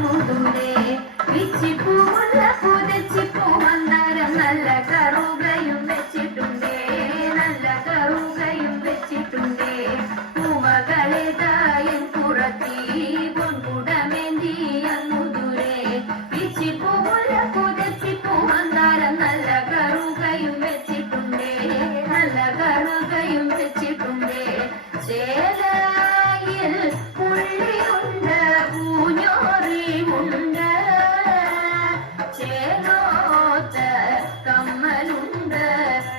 അങ്ങുദൂരെ പിച്ചിപ്പൂവുള്ള പുതച്ചിപ്പൂ മന്ദാരം നല്ല കറുകയും വെച്ചിട്ടുണ്ടേ നല്ല കറുകയും വെച്ചിട്ടുണ്ടേ പൂമകളെ തായൻ പുറത്തി പൊൻകുടമേന്തി അങ്ങുദൂരെ പിച്ചിപ്പൂവുള്ള പുതച്ചിപ്പൂ മന്ദാരം നല്ല കറുകയും വെച്ചിട്ടുണ്ടേ നല്ല കറുകയും വെച്ചിട്ടുണ്ടേ ചേലായിൽ പുള്ളിയുണ്ട് പൂഞ്ഞോറിയുണ്ട് ചേലോത്ത കമ്മലുണ്ട്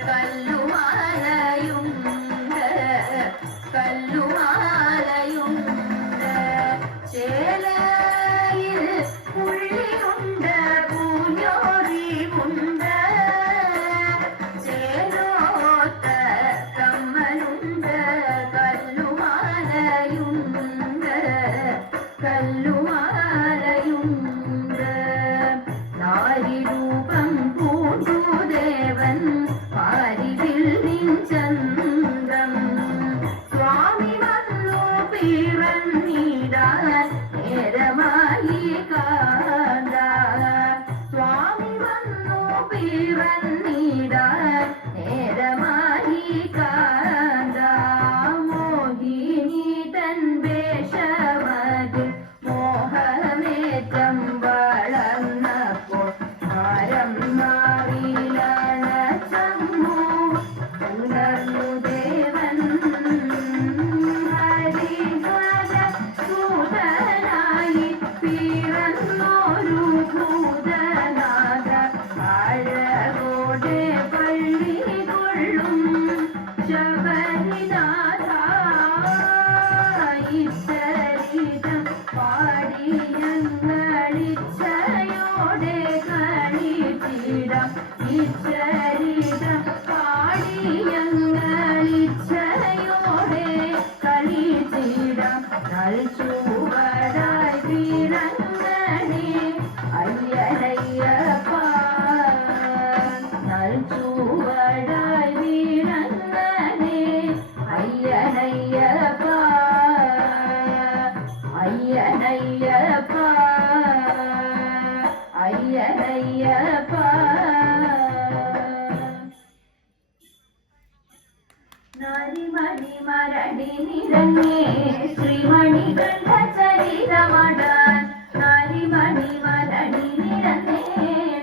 കല്ലുമാലയുണ്ട് കല്ലുമാലയുണ്ട് ചേലായിൽ പുള്ളിയുണ്ട് പൂഞ്ഞോറിയുണ്ട് ചേലോത്ത കമ്മലുണ്ട് കല്ലുമാലയുണ്ട് കല്ലുമാലയുണ്ട് നാരിരൂപം പൂണ്ടുദേവൻ പാരിതിൽ നിഞ്ചന്തം സ്വാമി വന്നു പിറന്നിടാൻ നേരമായി കാന്ത സ്വാമി വന്നു പിറന്നിടാൻ നേരമായി കാന്ത മോഹിനി തൻ വേഷമതിൽ മോഹമേറ്റം വളർന്നപ്പോൾ ഭാരം മാറിലണച്ചമ്മു ഉണർന്നു ദേവൻ ഹരിഹര സൂതനായി പിറന്നൊരു ഭൂതനാഥ അഴകോടെ പള്ളി കൊള്ളും ശബരിനാഥ ഇച്ചരിതം പാടി ഞങ്ങളിച്ഛയോടെ കളിച്ചിടാം ഇച്ചരിതം പാടി ഞങ്ങളിച്ഛയോടെ കളിച്ചിടാം നൽചൂവടായി വീരങ്ങളെ അയ്യനയ്യപ്പ നൽചൂവടായി വീരങ്ങളെ അയ്യനയ്യപ്പ അയ്യനയ്യപ്പ അയ്യനയ്യപ്പ നാരിമണി മരടി നിറങ്ങേ ശ്രീമണികണ്ഠ ചരിതമാടാൻ നാരിമണി മരടി നിറങ്ങേ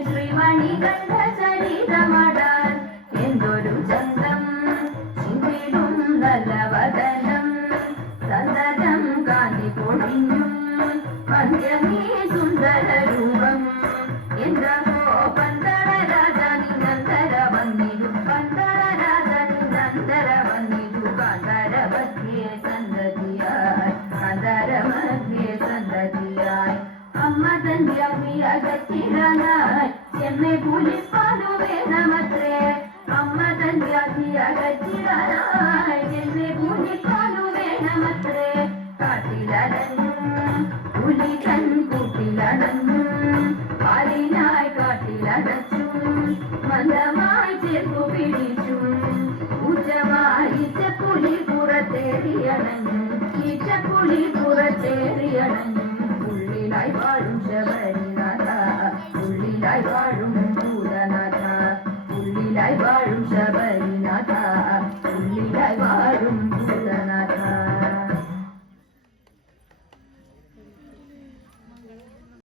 ശ്രീമണികണ്ഠ ചരിതമാടാൻ എന്തൊരു ചന്തം ചിന്തിടും നല്ല വദനം സന്തതം കാന്തി പൊടിഞ്ഞും പന്ധ്യമീ സുന്ദര രൂപം എന്തോ പന്തള രാജ നിരന്തര വന്നിരു പന്തള രാജ നിരന്തര വന്നിരു കാന്തര മധ്യേ സന്തതിയായി കാന്തര മധ്യേ സന്തതിയായി അമ്മ തന്റെ അമ്മി അകറ്റിടാനായി ചെമ്മെ പുലിപ്പാലു വേണമത്രേ അമ്മ തന്റെ അമ്മി അകറ്റിടാനായി ചെമ്മെ പുലിപ്പാലു വേണമത്രേ കാട്ടിലടഞ്ഞു പുലികൻ കൂട്ടിലടഞ്ഞു പാലിനായി കാട്ടിലടച്ചു മന്ദമായി ചേർന്നു പിടിച്ചു ഉച്ചമായി പുലി പുറത്തേറിയണഞ്ഞു ഈച്ചപ്പുലി പുറത്തേറിയണഞ്ഞു ഉള്ളിലായി വാഴും ശബരി